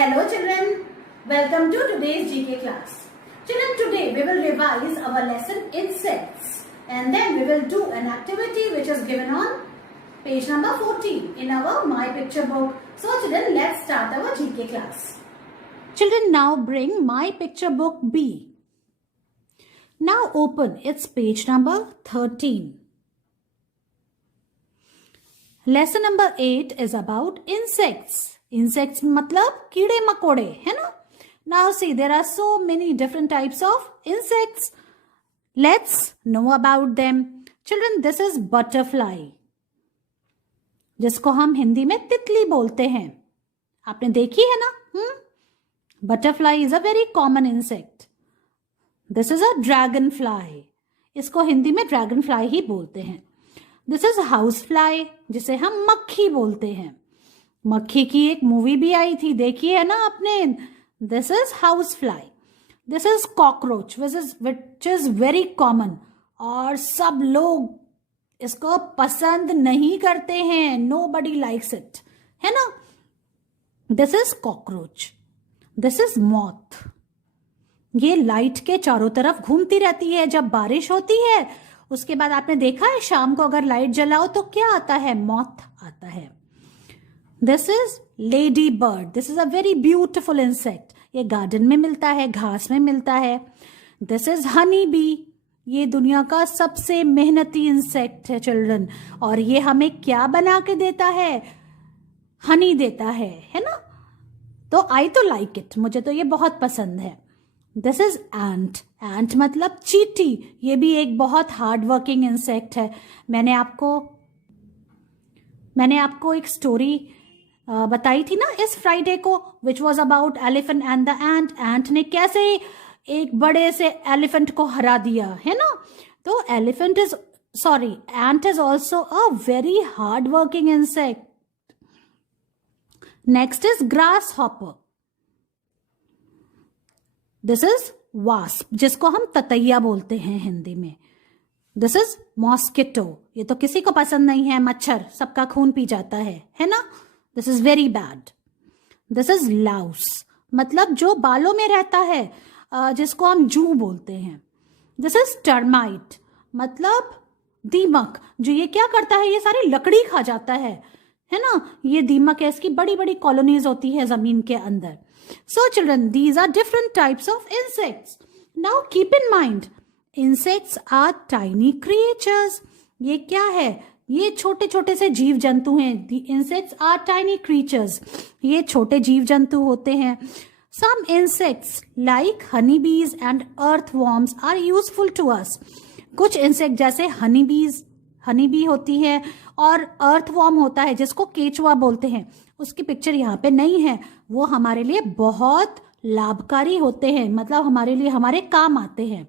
Hello children, welcome to today's GK class. Children, today we will revise our lesson insects and then we will do an activity which is given on page number 14 in our My Picture book. So children, let's start our GK class. Children, now bring My Picture book B. Now open its page number 13. Lesson number 8 is about insects. Insects मतलब कीड़े मकोड़े है ना. Now see, there are so many different types of insects. Let's know about them. Children, this is butterfly, जिसको हम हिंदी में तितली बोलते हैं. आपने देखी है ना? Butterfly is a very common insect. This is a dragonfly. इसको हिंदी में dragonfly ही बोलते हैं. This is housefly, जिसे हम मक्खी बोलते हैं. मक्खी की एक मूवी भी आई थी, देखी है ना आपने? This is housefly. This is cockroach, which is very common. और सब लोग इसको पसंद नहीं करते हैं. Nobody likes it, है ना? This is cockroach. This is moth. ये लाइट के चारों तरफ घूमती रहती है जब बारिश होती है. उसके बाद आपने देखा है शाम को अगर लाइट जलाओ तो क्या आता है? मॉथ आता है. This is lady bird. This is a very beautiful insect. ये गार्डन में मिलता है, घास में मिलता है. This is honey bee. ये दुनिया का सबसे मेहनती इंसेक्ट है चिल्ड्रन. और ये हमें क्या बना के देता है? हनी देता है ना? तो आई तो लाइक इट. मुझे तो ये बहुत पसंद है. दिस इज एंट. एंट मतलब चींटी. ये भी एक बहुत हार्ड वर्किंग इंसेक्ट है. मैंने आपको एक स्टोरी बताई थी ना इस फ्राइडे को, which was about elephant and the ant. Ant ने कैसे एक बड़े से एलिफेंट को हरा दिया, है ना? तो ant is also a very hard working insect. Next is grasshopper. This is wasp, जिसको हम ततैया बोलते हैं हिंदी में. This is mosquito. ये तो किसी को पसंद नहीं है. मच्छर सबका खून पी जाता है ना? This is very bad. This is Laue's, मतलब जो बालों में रहता है, जिसको हम जू बोलते हैं. दिस इज टर्माइट, मतलब दीमक. जो ये क्या करता है? ये सारी लकड़ी खा जाता है ना? ये दीमक है. इसकी बड़ी बड़ी कॉलोनीज होती है जमीन के अंदर. So children, these are different types of insects. Now keep in mind, insects are tiny creatures. ये क्या है? ये छोटे छोटे से जीव जंतु हैं. The insects are tiny creatures. ये छोटे जीव जंतु होते हैं. Some insects like honeybees and earthworms are useful to us. कुछ इंसेक्ट जैसे हनीबी होती है और अर्थवॉर्म होता है जिसको केचुआ बोलते हैं. उसकी पिक्चर यहाँ पे नहीं है. वो हमारे लिए बहुत लाभकारी होते हैं, मतलब हमारे लिए हमारे काम आते हैं.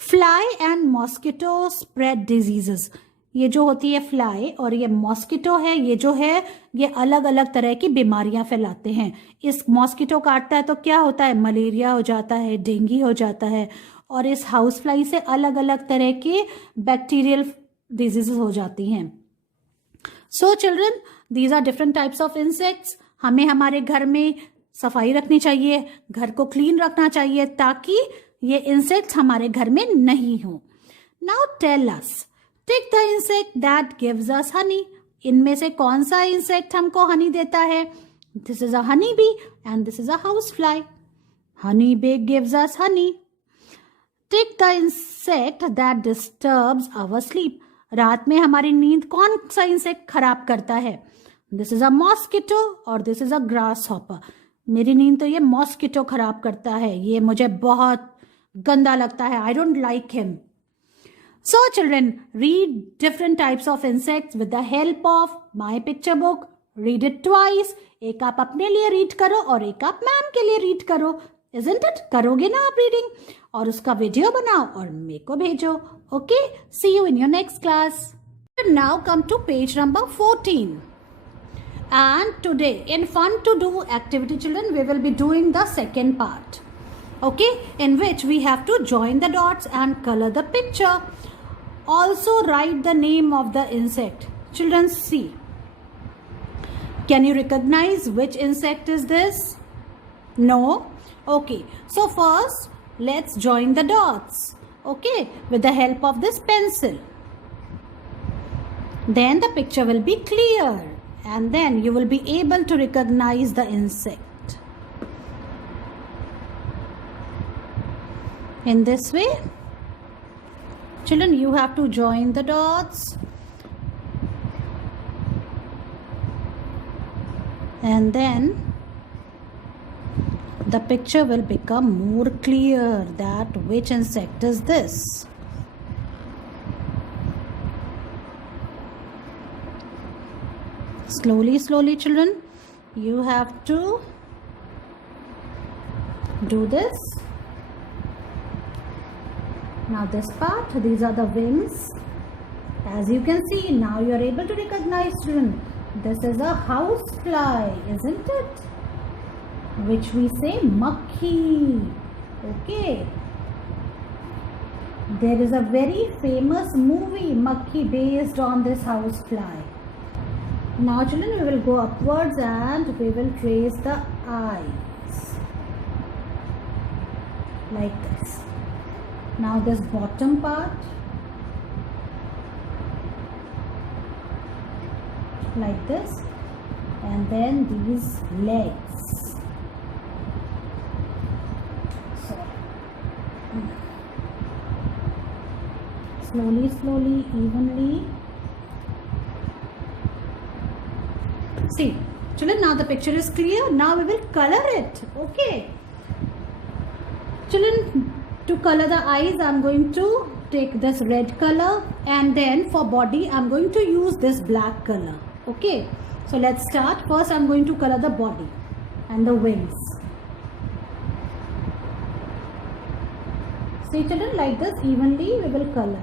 Fly and mosquito spread diseases. ये जो होती है फ्लाई और ये मॉस्किटो है, ये जो है ये अलग अलग तरह की बीमारियां फैलाते हैं. इस मॉस्किटो काटता है तो क्या होता है? मलेरिया हो जाता है, डेंगू हो जाता है. और इस हाउस फ्लाई से अलग अलग तरह के बैक्टीरियल डिजीजेस हो जाती हैं. So children, these are different types of insects. हमें हमारे घर में सफाई रखनी चाहिए, घर को क्लीन रखना चाहिए ताकि ये इंसेक्ट्स हमारे घर में नहीं हो. Now tell us, tick the insect that gives us honey. इनमें से कौन सा इंसेक्ट हमको हनी देता है? This is a honey bee and this is a house fly. Honey bee gives us honey. Tick the insect that disturbs our sleep. रात में हमारी नींद कौन सा इंसेक्ट खराब करता है? दिस इज अ मॉस्किटो और this is a grass hopper. मेरी नींद तो ये मॉस्किटो खराब करता है. ये मुझे बहुत गंदा लगता है. I don't like him. So children, read different types of insects with the help of my picture book. Read it twice. एक आप अपने लिए रीड करो और एक आप मैम के लिए रीड करो. Isn't it? करोगे ना आप रीडिंग? और उसका वीडियो बनाओ और मेरे को भेजो. Okay, see you in your next class. Now come to page number 14. And today in fun to do activity children, we will be doing the second part. Okay, in which we have to join the dots and color the picture. Also write the name of the insect. Children, see. Can you recognize which insect is this? No? Okay. So first, let's join the dots. Okay, with the help of this pencil. Then the picture will be clear and then you will be able to recognize the insect. In this way, children, you have to join the dots and then the picture will become more clear that which insect is this. Slowly, slowly, children, you have to do this. Now this part, these are the wings. As you can see, now you are able to recognize, children, this is a house fly, isn't it? Which we say makhi. Okay. There is a very famous movie, Makhi, based on this house fly. Now children, we will go upwards and we will trace the eyes like this. Now this bottom part like this, and then these legs. Slowly, slowly, evenly. See, children, now the picture is clear. Now we will color it. Okay. Children, to color the eyes, I am going to take this red color, and then for body, I am going to use this black color. Okay. So let's start. First, I am going to color the body and the wings. See, children, like this, evenly we will color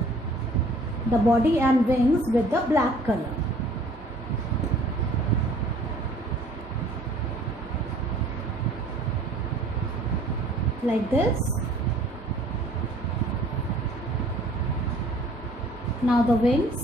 the body and wings with the black color. Like this. Now the wings.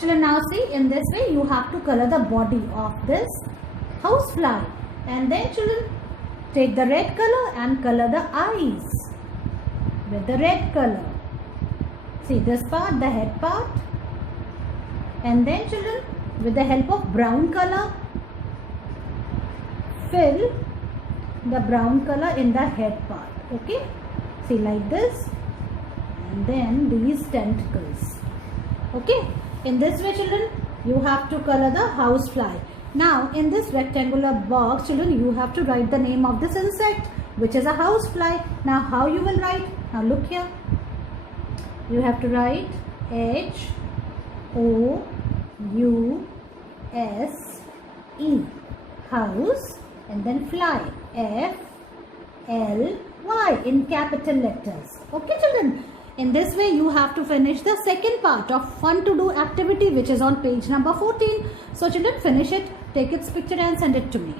Children, now see, in this way you have to color the body of this housefly, and then children, take the red color and color the eyes with the red color. See this part, the head part, and then children, with the help of brown color, fill the brown color in the head part. Okay, see, like this, and then these tentacles. Okay, in this way, children, you have to color the housefly. Now, in this rectangular box, children, you have to write the name of this insect, which is a housefly. Now, how you will write? Now, look here. You have to write H-O-U-S-E, house, and then fly, F-L-Y, in capital letters. Okay, children? In this way, you have to finish the second part of fun to do activity, which is on page number 14. So children, finish it, take its picture and send it to me.